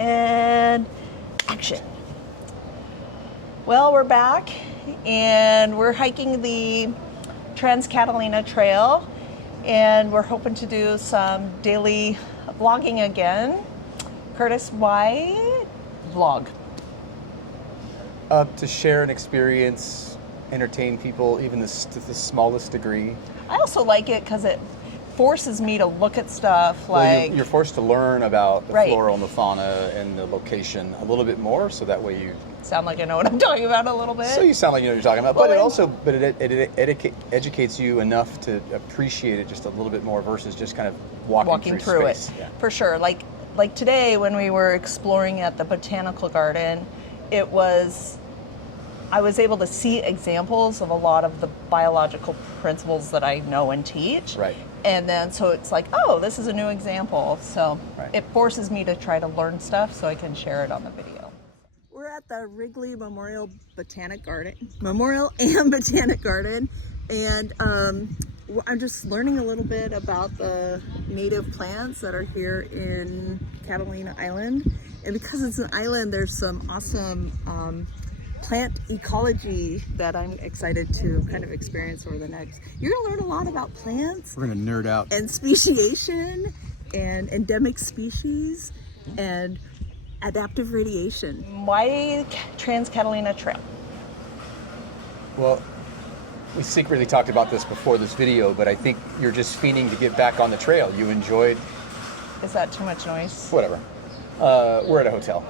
and action. Well, we're back and we're hiking the Santa Catalina Trail, and we're hoping to do some daily vlogging again. Curtis, why vlog? To share an experience, entertain people, even to the smallest degree. I also like it because it forces me to look at stuff well, you're forced to learn about the right. flora and the fauna and the location a little bit more, so that way you sound like I know what I'm talking about a little bit. So you sound like you know what you're talking about, but it educates you enough to appreciate it just a little bit more versus just kind of walking through space. It. Yeah. For sure. Like today when we were exploring at the botanical garden, I was able to see examples of a lot of the biological principles that I know and teach. Right. And then so it's like, oh, this is a new example. So right. It forces me to try to learn stuff so I can share it on the video. We're at the Wrigley Memorial and Botanic Garden, and I'm just learning a little bit about the native plants that are here in Catalina Island. And because it's an island, there's some awesome plant ecology that I'm excited to kind of experience over the next. You're gonna learn a lot about plants. We're gonna nerd out. And speciation and endemic species and adaptive radiation. Why Santa Catalina Trail? Well, we secretly talked about this before this video, but I think you're just fiending to get back on the trail. You enjoyed... Is that too much noise? Whatever. We're at a hotel.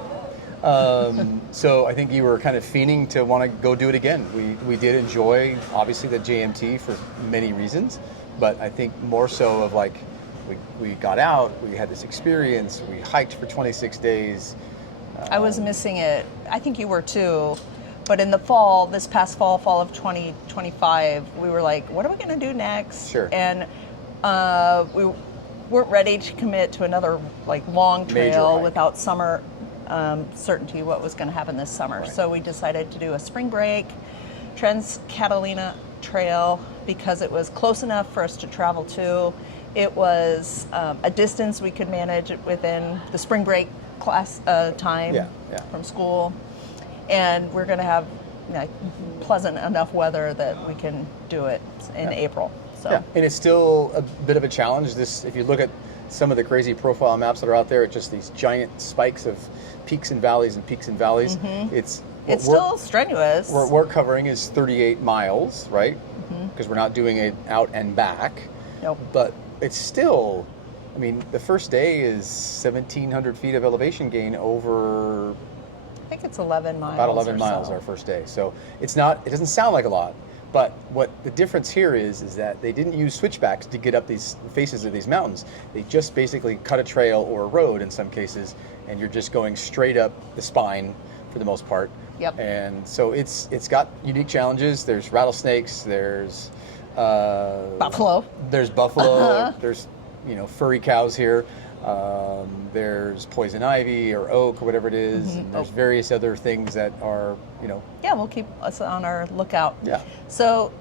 So I think you were kind of fiending to want to go do it again. We did enjoy, obviously, the JMT for many reasons, but I think more so of like, we got out, we had this experience, we hiked for 26 days. I was missing it. I think you were too. But in the fall, this past fall of 2025, we were like, what are we going to do next? Sure. And we weren't ready to commit to another like long trail without summer certainty what was going to happen this summer. Right. So we decided to do a spring break Santa Catalina Trail because it was close enough for us to travel to. It was a distance we could manage within the spring break class time from school. And we're going to have pleasant enough weather that we can do it in April. So. Yeah, and it's still a bit of a challenge. If you look at some of the crazy profile maps that are out there, it's just these giant spikes of peaks and valleys and peaks and valleys. Mm-hmm. It's still strenuous. What we're covering is 38 miles, right? Because we're not doing it out and back. Nope. But it's still, I mean, the first day is 1,700 feet of elevation gain over... I think it's 11 miles. About 11 miles our first day. So it doesn't sound like a lot, but what the difference here is that they didn't use switchbacks to get up these faces of these mountains. They just basically cut a trail or a road in some cases, and you're just going straight up the spine for the most part. Yep. And so it's got unique challenges. There's rattlesnakes, there's buffalo. There's buffalo, there's furry cows here. There's poison ivy or oak or whatever it is. And there's various other things that are, Yeah, we'll keep us on our lookout. Yeah. So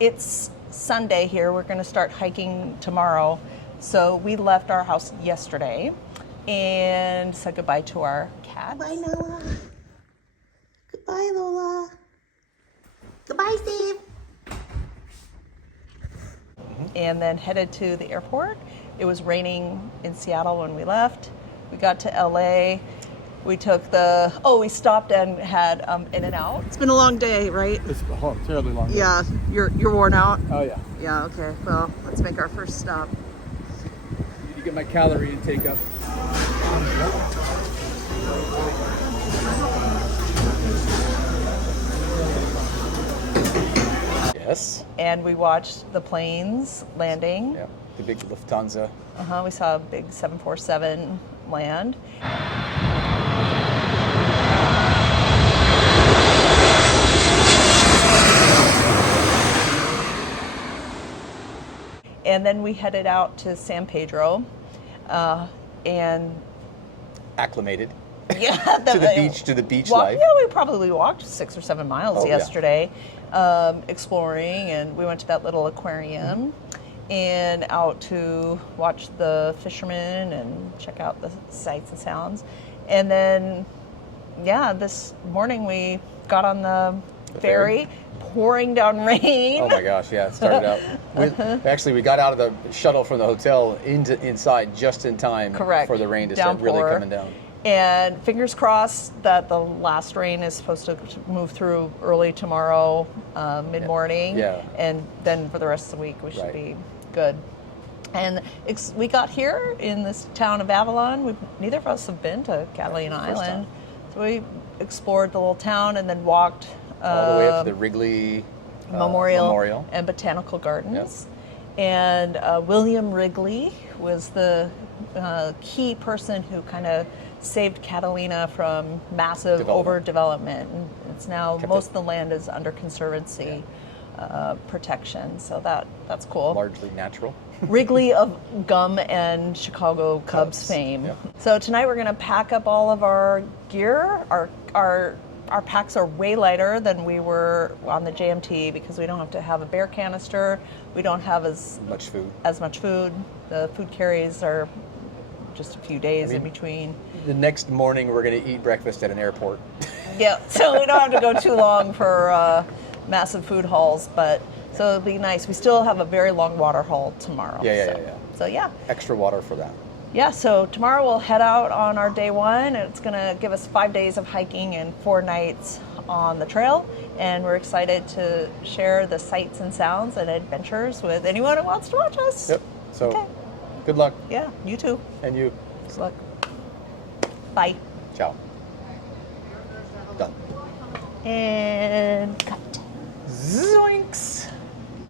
it's Sunday here. We're going to start hiking tomorrow. So we left our house yesterday and said goodbye to our cats. Goodbye, Noah. Goodbye, Lola. Goodbye, Steve. And then headed to the airport. It was raining in Seattle when we left. We got to LA. We took we stopped and had In-N-Out. It's been a long day, right? It's a terribly long day. Yeah, you're worn out? Oh, yeah. Yeah, okay. Well, let's make our first stop. Need to get my calorie intake up. Yes. And we watched the planes landing. Yeah, the big Lufthansa. We saw a big 747 land. And then we headed out to San Pedro, and acclimated. Yeah, to the beach life. Yeah, we probably walked 6 or 7 miles yesterday, exploring, and we went to that little aquarium. and out to watch the fishermen and check out the sights and sounds. And then, yeah, this morning we got on the ferry, pouring down rain. Oh my gosh, yeah, it started out. We got out of the shuttle from the hotel inside just in time Correct. for the rain to start really coming down. And fingers crossed that the last rain is supposed to move through early tomorrow, mid-morning. Yeah. And then for the rest of the week, we should be good. And we got here in this town of Avalon. Neither of us have been to Catalina Island. So we explored the little town and then walked all the way up to the Wrigley Memorial and Botanical Gardens. Yep. And William Wrigley was the key person who kind of saved Catalina from massive overdevelopment. And it's now most of the land is under conservancy protection, so that's cool. Largely natural. Wrigley of gum and Chicago Cubs fame. Yeah. So tonight we're going to pack up all of our gear. Our packs are way lighter than we were on the JMT because we don't have to have a bear canister. We don't have as much food. The food carries are just a few days in between. The next morning we're going to eat breakfast at an airport. Yeah, so we don't have to go too long for massive food hauls, but so it'll be nice. We still have a very long water haul tomorrow. Yeah. So yeah. Extra water for that. Yeah, so tomorrow we'll head out on our day one. It's going to give us 5 days of hiking and 4 nights on the trail. And we're excited to share the sights and sounds and adventures with anyone who wants to watch us. Yep. So good luck. Yeah, you too. And you. Good luck. Bye. Ciao. Done. And cut. Zoinks.